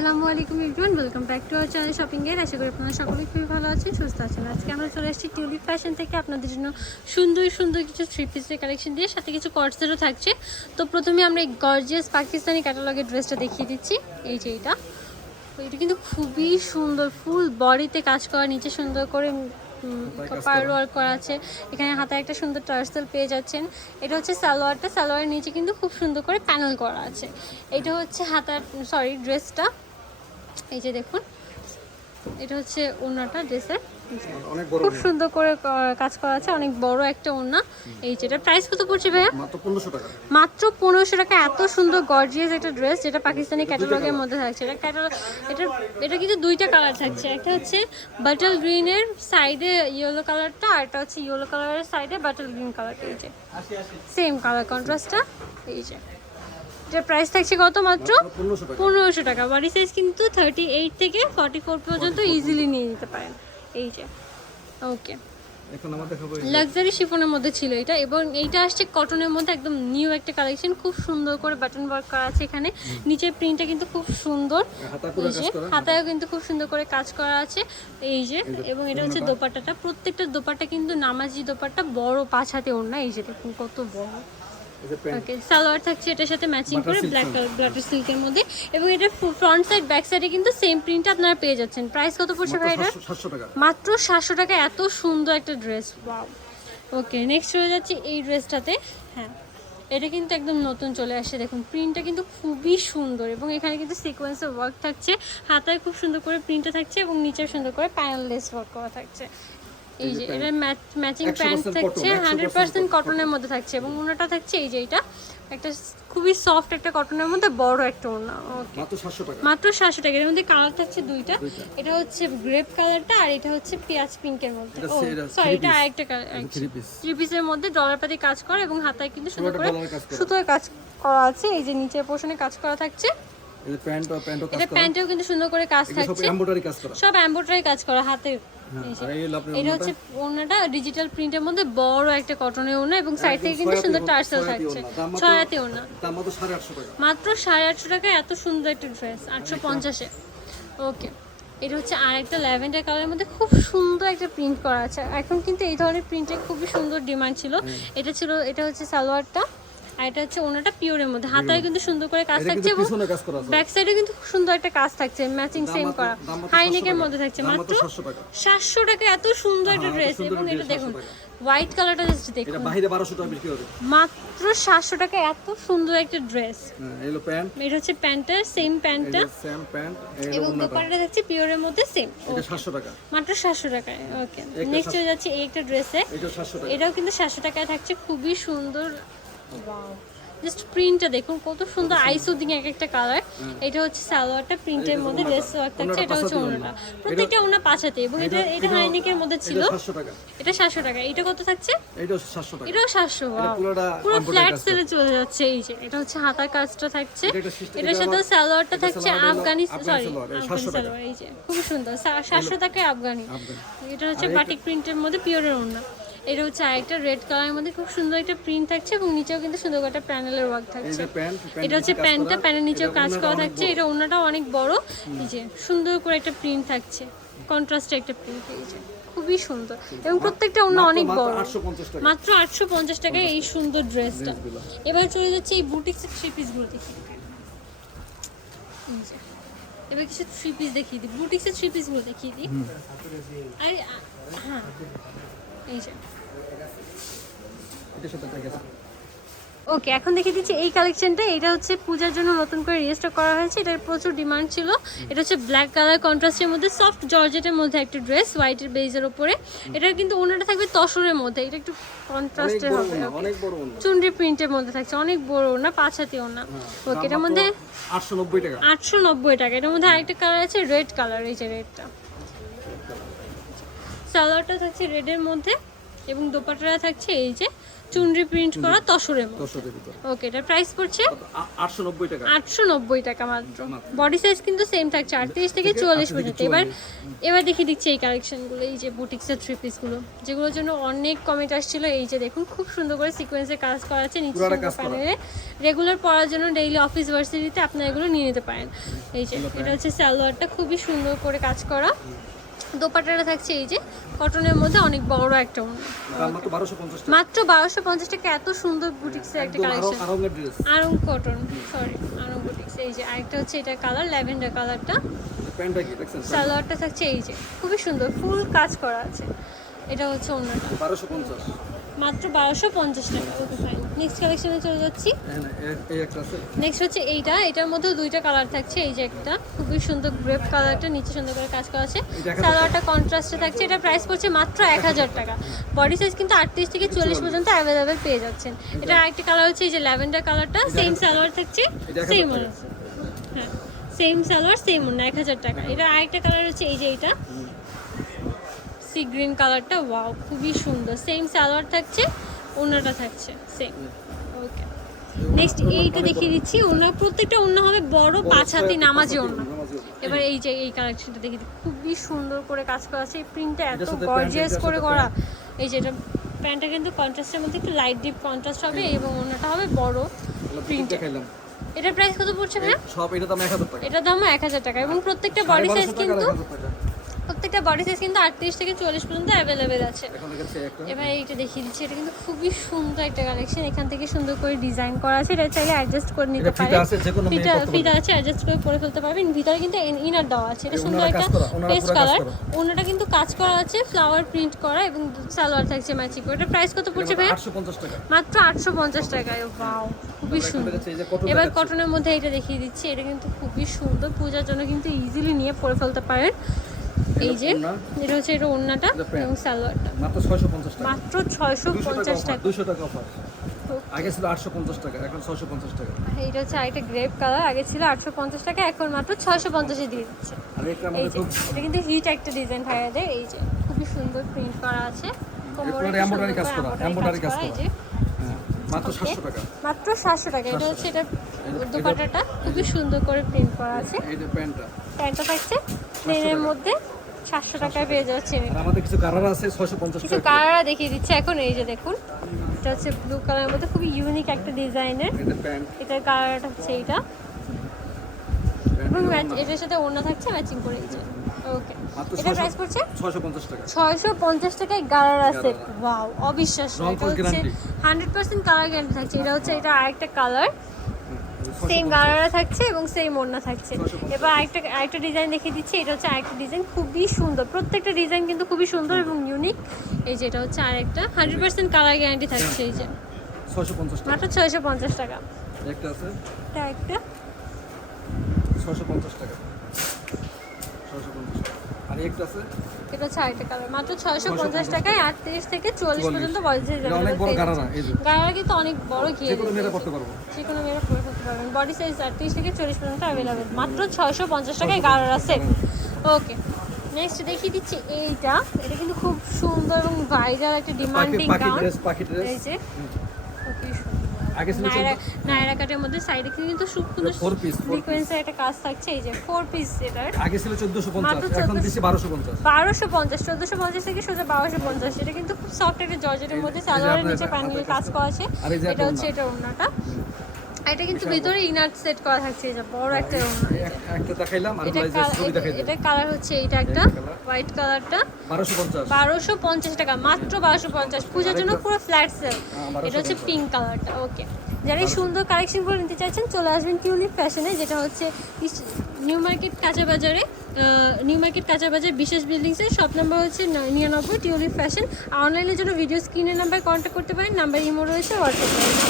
আসসালামু আলাইকুম everyone welcome back to our channel shopping এর আশা করি আপনারা সকলেই খুবই ভালো আছেন সুস্থ আছেন। আজকে আমরা চলে এসেছি টিউলিপ ফ্যাশন থেকে আপনাদের জন্য সুন্দর সুন্দর কিছু থ্রি পিসের কালেকশন দিয়ে সাথে কিছু কর্সেরও থাকছে। তো প্রথমে আমরা এই গর্জিয়াস পাকিস্তানি ক্যাটালগের ড্রেসটা দেখিয়ে দিচ্ছি। এই যে এটা। তো এটা কিন্তু খুবই সুন্দর ফুল বডিতে কাজ করা নিচে সুন্দর করে পার ওয়ার্ক করা। আছে। এখানে হাতে একটা সুন্দর টার্সেল পেয়ে যাচ্ছেন। এটা হচ্ছে সালোয়ারটা। সালোয়ারের নিচে কিন্তু খুব সুন্দর করে প্যানেল করা আছে। এটা হচ্ছে হাতার সরি ড্রেসটা এই যে দেখুন এটা হচ্ছে ওড়নাটা ড্রেসের। খুব সুন্দর করে কাজ করা আছে অনেক বড় একটা ওড়না। এই যেটা প্রাইস কত পড়ছে ভাইয়া? মাত্র পনেরোশো টাকা। মাত্র পনেরোশো টাকা এত সুন্দর গর্জিয়াস একটা ড্রেস যেটা পাকিস্তানি ক্যাটালগের মধ্যে থাকছে। এটা ক্যাটালগ এটা এটা কিন্তু দুইটা কালার থাকছে। একটা হচ্ছে বাটল গ্রিনের সাইডে ইয়েলো কালারটা আর একটা হচ্ছে ইয়েলো কালারের সাইডে বাটল গ্রিন কালারটা এই যে সেম কালার কন্ট্রাস্টটা এই যে এটার প্রাইস থাকছে কত মাত্র? পনেরোশো টাকা। বডি সাইজ কিন্তু থার্টি এইট থেকে ফর্টি ফোর পর্যন্ত। ইজিলি নিয়ে নিতে পারেন। এই যে। ওকে লাক্সারি শিফনের মধ্যে ছিল এটা এবং এইটা আসছে কটনের মধ্যে একদম নিউ একটা কালেকশন খুব সুন্দর করে বাটন ওয়ার্ক করা আছে এখানে। নিচের প্রিন্টটা কিন্তু খুব সুন্দর। এই যে হাতায়ও কিন্তু খুব সুন্দর করে কাজ করা আছে। এই যে এবং এটা হচ্ছে দোপাট্টাটা। প্রত্যেকটা দোপাট্টা কিন্তু নামাজি দোপাট্টা বড় পাঁচ হাতে ওড়না। এই যে দেখুন কত বড়। ওকে সালোয়ার থাকছে এটার সাথে ম্যাচিং করে ব্ল্যাক ব্লাটার সিল্কের মধ্যে। এবং এটা ফ্রন্ট সাইড ব্যাক সাইডে কিন্তু সেম প্রিন্ট আপনারা পেয়ে যাচ্ছেন। প্রাইস কত পড়ছে ভাই এটা মাত্র সাতশো টাকা এত সুন্দর একটা ড্রেস ওয়াও ওকে নেক্সট হয়ে যাচ্ছে এই ড্রেসটাতে হ্যাঁ এটা কিন্তু একদম নতুন চলে আসছে। দেখুন প্রিন্টটা কিন্তু খুবই সুন্দর এবং এখানে কিন্তু সিকোয়েন্সের ওয়ার্ক থাকছে। হাতায় খুব সুন্দর করে প্রিন্টটা থাকছে এবং নিচে সুন্দর করে প্যানেললেস ওয়ার্ক করা থাকছে। এই যে এটা ম্যাচিং প্যান্ট থাকছে হান্ড্রেড পার্সেন্ট কটনের মধ্যে থাকছে এবং ওনাটা থাকছে এই যে এটা একটা খুবই সফট একটা কটনের মধ্যে বড় একটা ওনা ওকে মাত্র সাতশো টাকা। এর মধ্যে কালার থাকছে দুইটা। এটা হচ্ছে গ্রেপ কালারটা আর এটা হচ্ছে পেঁয়াজ পিঙ্কের মধ্যে। ও সরি এটা আরেকটা কালার থ্রি পিস থ্রি পিসের মধ্যে ডলার পাতি কাজ করে এবং হাতায় কিন্তু সুন্দর করে ডলারের কাজ করা। সুতোয় কাজ করা আছে। এই যে নিচের পোর্শনে কাজ করা থাকছে। প্যান্টও কাজ এটা প্যান্টেও কিন্তু সুন্দর করে কাজ এগুলো সব থাকছে। এমব্রয়ডারি কাজ করা। সব এমব্রয়ডারি কাজ করা হাতে হ্যাঁ এটা হচ্ছে ওড়নাটা ডিজিটাল প্রিন্টের মধ্যে বড় একটা কটনের ওড়না এবং সাইড থেকে কিন্তু সুন্দর টার্সেল থাকছে। ছয়াতে ওড়না। মাত্র সাড়ে আটশো টাকা। মাত্র সাড়ে আটশো টাকায় এত সুন্দর একটা ড্রেস আটশো পঞ্চাশে। ওকে এটা হচ্ছে আর একটা ল্যাভেন্ডার কালারের মধ্যে খুব সুন্দর একটা প্রিন্ট করা আছে। এখন কিন্তু এই ধরনের প্রিন্টের খুবই সুন্দর ডিমান্ড ছিল। এটা ছিল এটা হচ্ছে সালোয়ারটা। আর এটা হচ্ছে ওনাটা পিওরের মধ্যে। হাতায় কিন্তু সুন্দর করে কাজ থাকছে এবং ব্যাক সাইডে কিন্তু সুন্দর একটা কাজ থাকছে ম্যাচিং সেম করা। দাম মাত্র হাই নেকের মধ্যে থাকছে। মাত্র মাত্র 700 টাকা। সাতশো টাকা এত সুন্দর একটা হ্যাঁ, ড্রেস এবং এটা দেখুন হোয়াইট কালারটা জাস্ট এটা দেখুন। বাহিরে বারোশো টাকা বিক্রি হবে। মাত্র সাতশো টাকা এত সুন্দর একটা ড্রেস হ্যাঁ হলো প্যান্ট এটা হচ্ছে প্যান্টটা সেম প্যান্টটা সেম প্যান্ট এবং দোপাট্টাটা থাকছে পিওরের মধ্যে সেম এটা সাতশো টাকা। মাত্র সাতশো টাকায়। ওকে নেক্সট হয়ে যাচ্ছে এই একটা ড্রেসে এটা সাতশো টাকা। এটাও কিন্তু সাতশো টাকায় থাকছে। খুবই সুন্দর জাস্ট প্রিন্টটা দেখুন কত সুন্দর আইসুদিং এক একটা কালার এটা হচ্ছে সালোয়ারটা প্রিন্টের মধ্যে ড্রেস ওয়ার্ক থাকছে এটা হচ্ছে ওনাটা। প্রত্যেকটা ওনা পাঁচাতে এবং এটা এটা হাইনেকের মধ্যে ছিল। এটা সাতশো টাকা। এটা টাকা কত থাকছে? টাকা। এটাও সাতশো পুরোটা পুরো ফ্ল্যাট সেলে চলে যাচ্ছে এই যে। এটা হচ্ছে হাতার কাজটা থাকছে। এটা এটার সাথে সালোয়ারটা থাকছে আফগানি সরি সালোয়ার, এই আফগানি সালোয়ার এই যে। খুব সুন্দর। সা- সাতশো টাকায় আফগানি। এটা হচ্ছে বাটিক প্রিন্টের মধ্যে পিওরের ওড়না। এটা হচ্ছে আরেকটা রেড কালারের মধ্যে খুব সুন্দর একটা প্রিন্ট থাকছে এবং নিচেও কিন্তু সুন্দর একটা প্যানেলের ওয়ার্ক থাকছে। এটা হচ্ছে প্যান্টটা প্যানের নিচেও কাজ করা থাকছে। এটা ওড়নাটাও অনেক বড়। এই যে সুন্দর করে একটা প্রিন্ট থাকছে। কন্ট্রাস্টে একটা প্রিন্ট যে। খুবই সুন্দর। এবং প্রত্যেকটা ওড়না অনেক বড়। মাত্র আটশো পঞ্চাশ টাকায় এই সুন্দর ড্রেসটা এবার চলে যাচ্ছে এই বুটিক্সের থ্রি পিসগুলো দেখি। এবার কিছু থ্রি পিস দেখিয়ে দিই। বুটিক্সের থ্রি পিসগুলো দেখিয়ে দিই। আরে হ্যাঁ। এই যে। এটার ওকে এখন দেখিয়ে দিচ্ছি এই কালেকশনটা এটা হচ্ছে পূজার জন্য নতুন করে রিস্টক করা হয়েছে। এটার প্রচুর ডিমান্ড ছিল। এটা হচ্ছে ব্ল্যাক কালার কন্ট্রাস্টের মধ্যে সফট জর্জেটের মধ্যে একটা ড্রেস হোয়াইটের বেজের ওপরে এটা কিন্তু ওনাটা থাকবে তসরের মধ্যে। এটা একটু কন্ট্রাস্টের হবে চুনরি প্রিন্টের মধ্যে থাকছে। অনেক বড় না পাঁচ হাতি ওনা ওকে এটার মধ্যে আটশো নব্বই টাকা। আটশো নব্বই টাকা। এটার মধ্যে আরেকটা কালার আছে রেড কালার এই যে রেডটা সালোয়ারটা থাকছে রেডের মধ্যে এবং দোপাট্টাটা থাকছে এই যে চুনরি প্রিন্ট করা তসরের মধ্যে। ওকে এটা প্রাইস পড়ছে আটশো নব্বই টাকা। আটশো নব্বই টাকা মাত্র। বডি সাইজ কিন্তু সেম থাকছে আটত্রিশ থেকে থেকে চুয়াল্লিশ 38 থেকে পর্যন্ত। এবার এবার দেখিয়ে দিচ্ছি এই কালেকশনগুলো এই যে বুটিক্সের থ্রি পিসগুলো যেগুলোর জন্য অনেক কমেন্ট আসছিল। এই যে দেখুন খুব সুন্দর করে সিকোয়েন্সে কাজ করা আছে নিচে। প্যানেলে রেগুলার পরার জন্য ডেইলি অফিস ভার্সিটিতে আপনারা এগুলো নিয়ে নিতে পারেন। এই যে এটা হচ্ছে সালোয়ারটা খুবই সুন্দর করে কাজ করা। দোপাট্টাটা থাকছে এই যে কটনের মধ্যে অনেক বড় একটা। মাত্র বারোশো পঞ্চাশ টাকা। এত সুন্দর বুটিক্সের একটা collection Aarong cotton sorry Aarong boutiques এই যে আরেকটা হচ্ছে এটা কালার ল্যাভেন্ডার কালারটা সালোয়ারটা থাকছে এই যে খুবই সুন্দর ফুল কাজ করা আছে। এটা হচ্ছে অন্যটা। বারোশো পঞ্চাশ। মাত্র বারোশো পঞ্চাশ টাকা। ওকে ফাইন নেক্সট কালেকশনে চলে যাচ্ছি। হ্যাঁ এই একটা আছে। নেক্সট হচ্ছে এইটা। এটার মধ্যেও দুইটা কালার থাকছে। এই যে একটা। খুবই সুন্দর গ্রেপ কালারটা নিচে সুন্দর করে কাজ করা আছে। সালোয়ারটা কন্ট্রাস্টে থাকছে। এটা প্রাইস পড়ছে মাত্র এক হাজার টাকা। বডি সাইজ কিন্তু আটত্রিশ থেকে চল্লিশ পর্যন্ত অ্যাভেলেবেল পেয়ে যাচ্ছেন। এটা আরেকটা কালার হচ্ছে এই যে ল্যাভেন্ডার কালারটা সেম সালোয়ার থাকছে। সেম হ্যাঁ। সেম সালোয়ার সেম অন্য এক হাজার টাকা। এটা আরেকটা কালার হচ্ছে এই যে এইটা। সি গ্রিন কালারটা ওয়াও খুবই সুন্দর। সেম সালোয়ার থাকছে ওনাটা থাকছে সেম ওকে নেক্সট এইটা দেখিয়ে দিচ্ছি ওনার প্রত্যেকটা অন্য হবে বড় পাঁচ হাতি নামাজি অন্য এবার এই যে এই কালেকশনটা দেখি খুবই সুন্দর করে কাজ করা আছে এই প্রিন্টটা এত গর্জিয়াস করে করা। এই যে এটা প্যান্টটা কিন্তু কন্ট্রাস্টের মধ্যে একটু লাইট ডিপ কন্ট্রাস্ট হবে এবং ওনাটা হবে বড় প্রিন্ট এটার প্রাইস কত পড়ছে ভাইয়া? সব এটা দাম এক হাজার টাকা। এটার দাম এক হাজার টাকা এবং প্রত্যেকটা বডি সাইজ কিন্তু। প্রত্যেকটা বডি সাইজ কিন্তু আটত্রিশ থেকে চল্লিশ পর্যন্ত অ্যাভেলেবেল আছে। এবার এইটা দেখিয়ে দিচ্ছি এটা কিন্তু খুবই সুন্দর একটা কালেকশন এখান থেকে সুন্দর করে ডিজাইন করা আছে এটা চাইলে অ্যাডজাস্ট করে নিতে এটা ফিতা পারেন। আছে, অ্যাডজাস্ট করে পরে ফেলতে পারবেন। ভিতরে কিন্তু ইনার দেওয়া আছে। এটা সুন্দর একটা পেস্ট কালার। ওনাটা কিন্তু কাজ করা আছে ফ্লাওয়ার প্রিন্ট করা এবং সালোয়ার থাকছে ম্যাচিং করে। এটা প্রাইস কত পড়ছে ভাই মাত্র আটশো পঞ্চাশ টাকায় ওয়াও খুবই সুন্দর। এবার কটনের মধ্যে এটা দেখিয়ে দিচ্ছি এটা কিন্তু খুবই সুন্দর। পূজার জন্য কিন্তু ইজিলি নিয়ে পরে ফেলতে পারেন। এই যে এটা হচ্ছে এটা ওড়নাটা এবং সালোয়ারটা। মাত্র ছয়শো পঞ্চাশ টাকা। মাত্র ছয়শো দুশো টাকা পঞ্চাশ অফার টাকা। অফার। আগে ছিল আটশো পঞ্চাশ টাকা এখন ছয়শো পঞ্চাশ টাকা। এইটা হচ্ছে আরেকটা গ্রেপ কালার আগে ছিল আটশো পঞ্চাশ টাকা এখন মাত্র ছয়শো পঞ্চাশে দিয়ে দিচ্ছে। আর এটা আমাদের খুব এটা কিন্তু হিট একটা ডিজাইন ভাইয়াদের এই যে খুবই সুন্দর প্রিন্ট করা আছে। কোমরে সুন্দর কাজ করা, embroidery কাজ এই করা। যে হ্যাঁ, মাত্র সাতশো টাকা। মাত্র সাতশো টাকা। এটা হচ্ছে এটা এটা- দোপাট্টাটা খুবই সুন্দর করে প্রিন্ট করা আছে। এই যে প্যান্টটা। প্যান্টটা থাকছে প্লেনের মধ্যে। সাতশো টাকায় পেয়ে যাচ্ছে আমাদের কিছু কালার আছে ছয়শো পঞ্চাশ কিছু টাকা। দেখিয়ে দিচ্ছে এখন এই যে দেখুন এটা হচ্ছে ব্লু কালারের মধ্যে খুবই ইউনিক একটা ডিজাইনের এটার কালারটা হচ্ছে এইটা। এবং ম্যাচ এটার সাথে ওড়না থাকছে ম্যাচিং করে এই যে ওকে এটা প্রাইস পড়ছে? ছয়শো পঞ্চাশ টাকা। ছয়শো পঞ্চাশ টাকায় সেট গারারা। ওয়াও অবিশ্বাস্য। এটা হচ্ছে guarantee। Hundred percent colour guarantee থাকছে। এটা হচ্ছে এটা আরেকটা কালার সেম। গারারা থাকছে এবং সেম ওড়না থাকছে। 650 এবার আরেকটা আরেকটা ডিজাইন দেখিয়ে দিচ্ছি এটা হচ্ছে আরেকটা ডিজাইন খুবই সুন্দর। প্রত্যেকটা ডিজাইন কিন্তু খুবই সুন্দর এবং ইউনিক এই যে এটা হচ্ছে আরেকটা হান্ড্রেড পার্সেন্ট কালার গ্যারান্টি থাকছে এই যে। মাত্র ছয়শো পঞ্চাশ টাকা। একটা আছে। একটা। ছশো পঞ্চাশ টাকা। আছে? এটা হচ্ছে আরেকটা কালার মাত্র ছয়শো পঞ্চাশ টাকায় আটত্রিশ থেকে চুয়াল্লিশ পর্যন্ত বয়সে এটা অনেক বড় এই যে। গাড়ারা কিন্তু অনেক বড় ঘিরে যে কোনো মেয়েরা করতে পারব। যে কোনো মেয়েরা পরে ফেলতে পারবেন বডি সাইজ আটত্রিশ থেকে চল্লিশ পর্যন্ত অ্যাভেলেবেল মাত্র ছয়শো পঞ্চাশ টাকায় গাড়ারা সেট ওকে নেক্সট দেখিয়ে দিচ্ছি এইটা। এটা কিন্তু খুব সুন্দর এবং ভাইরাল একটা ডিমান্ডিং গাউন ড্রেস এই যে। সুন্দর। আগে ছিল নায়রা কাটের মধ্যে সাইডে কিন্তু সুন্দর এটা four piece, four সিকোয়েন্সের একটা কাজ থাকছে এই যে ফোর পিস এটার। আগে ছিল চোদ্দশো পঞ্চাশ মাত্র এখন 1400 দিচ্ছি বারোশো পঞ্চাশ। চোদ্দোশো পঞ্চাশ থেকে সোজা বারোশো পঞ্চাশ। এটা কিন্তু খুব সফট একটা জর্জেটের মধ্যে সালোয়ারের নিচে এটা কাজ করা আছে। এটা হচ্ছে এটা ওড়নাটা। আর এটা কিন্তু ভিতরে ইনার সেট করা থাকছে যে বড় একটা এক- একটা দেখাইলাম আর এটা ছবি দেখাই এটা কালার হচ্ছে এইটা একটা হোয়াইট কালারটা। বারোশো পঞ্চাশ। বারোশো পঞ্চাশ টাকা মাত্র বারোশো পঞ্চাশ। পূজার জন্য পুরো ফ্ল্যাট সেল হ্যাঁ, এটা হচ্ছে পিঙ্ক কালারটা ওকে যারা সুন্দর কালেকশনগুলো নিতে চাইছেন চলে আসবেন টিউলিপ ফ্যাশনে যেটা হচ্ছে নিউ মার্কেট কাঁচা বাজারে নিউ মার্কেট কাঁচা বাজার বিশেষ বিল্ডিংসের শপ নাম্বার হচ্ছে নিরানব্বই টিউলিপ ফ্যাশন আর অনলাইনের জন্য ভিডিও স্ক্রিনের নাম্বার কন্ট্যাক্ট করতে পারেন নাম্বার ইমো রয়েছে হোয়াটসঅ্যাপ রয়েছে